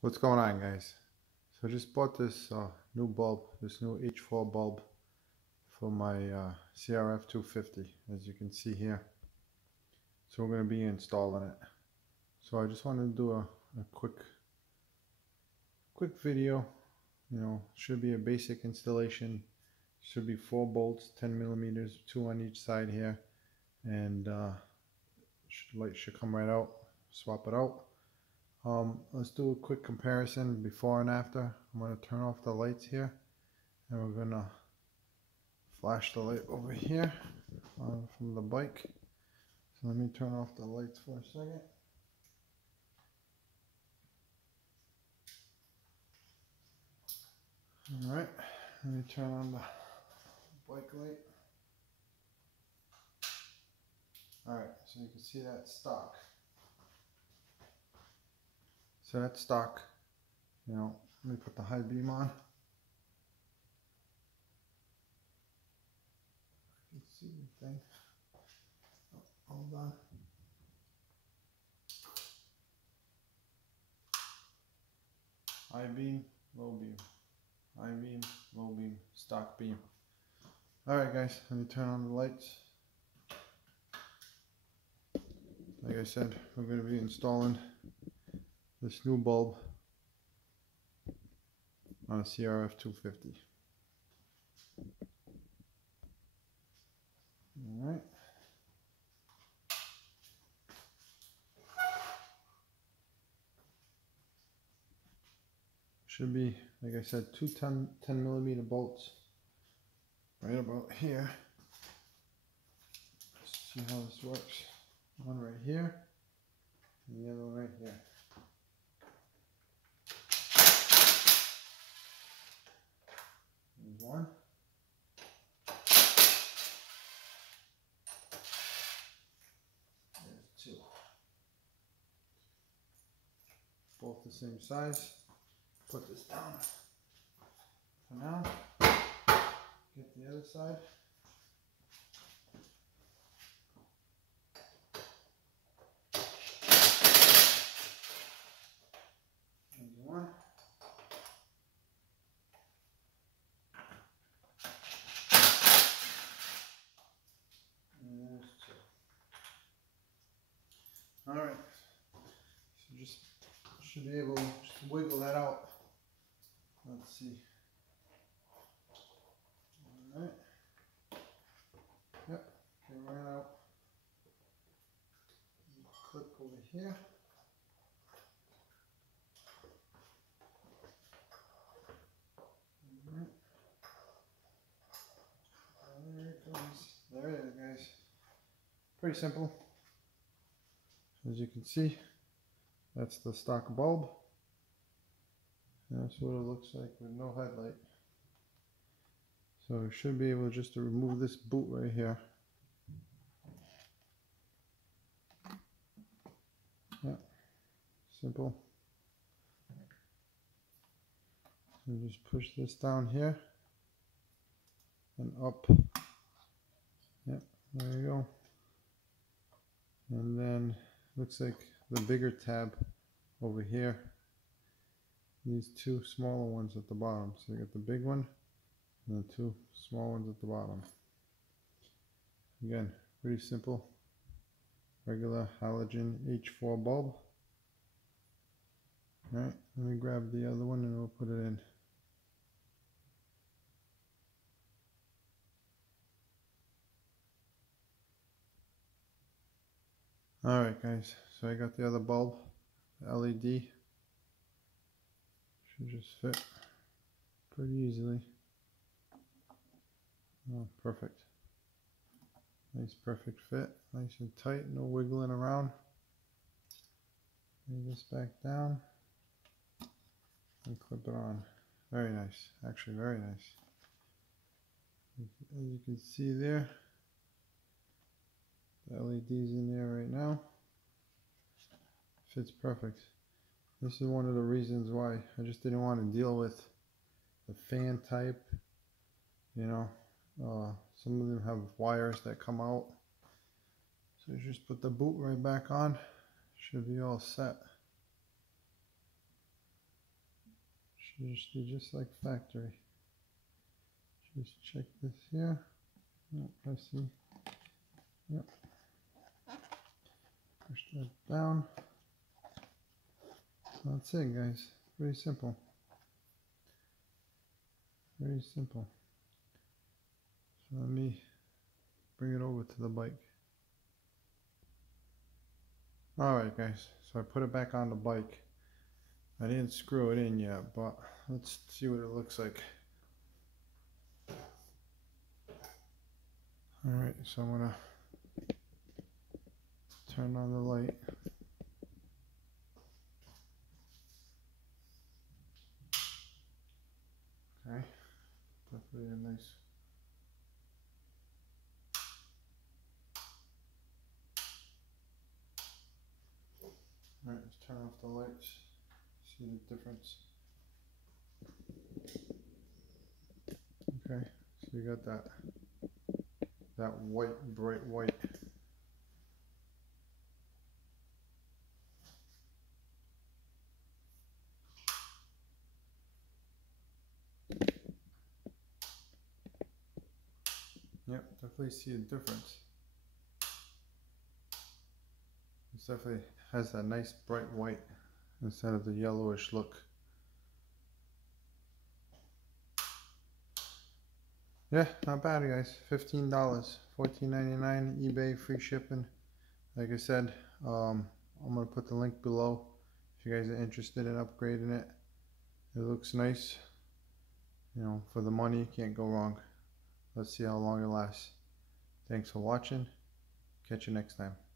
What's going on, guys? So I just bought this new bulb, this new H4 bulb for my CRF250, as you can see here. So we're going to be installing it. So I just wanted to do a quick video. You know, should be a basic installation. Should be 4 bolts, 10 millimeters, 2 on each side here, and light should come right out. Swap it out. Let's do a quick comparison before and after. I'm going to turn off the lights here, and we're going to flash the light over here from the bike. So let me turn off the lights for a second. Alright, let me turn on the bike light. Alright, so you can see that stock. So that's stock. You know, let me put the high beam on. I can see the thing. Oh, hold on. High beam, low beam. High beam, low beam, stock beam. Alright guys, let me turn on the lights. Like I said, we're going to be installing this new bulb on a CRF250. Alright. Should be, like I said, two 10 millimeter bolts right about here. Let's see how this works. One right here, and the other one right here. There's one. There's two. Both the same size. Put this down for now. Get the other side. There's one. And there's two. Alright. So just should be able to just wiggle that out. Let's see. Alright. Yep, came right out. Click over here. Alright. There it comes. There it is, guys. Pretty simple. As you can see, that's the stock bulb. That's what it looks like with no headlight. So we should be able just to remove this boot right here. Yeah, simple. And just push this down here and up. Yep, there you go. And then looks like the bigger tab over here. These two smaller ones at the bottom. So you got the big one and the two small ones at the bottom. Again, pretty simple. Regular halogen H4 bulb. Alright, let me grab the other one and we'll put it in. Alright guys, so I got the other bulb, the LED. Should just fit pretty easily. Oh, perfect. Nice perfect fit, nice and tight, no wiggling around. Lay this back down and clip it on. Very nice, actually very nice. As you can see there, the LED's in there right now. Fits perfect. This is one of the reasons why I just didn't want to deal with the fan type. You know, some of them have wires that come out. So you just put the boot right back on. Should be all set. Should be just like factory. Just check this here. Yep, I see. Yep. Push that down. That's it, guys. Very simple. Very simple. So let me bring it over to the bike. Alright guys, so I put it back on the bike. I didn't screw it in yet, but let's see what it looks like. Alright, so I'm gonna turn on the light. Okay, definitely a nice. Alright, let's turn off the lights. See the difference. Okay, so you got that white, bright white. Yep, definitely see a difference. It definitely has that nice bright white instead of the yellowish look. Yeah, not bad guys. $15, $14.99 eBay, free shipping. Like I said, I'm gonna put the link below if you guys are interested in upgrading it. It looks nice. You know, for the money, can't go wrong. Let's see how long it lasts. Thanks for watching. Catch you next time.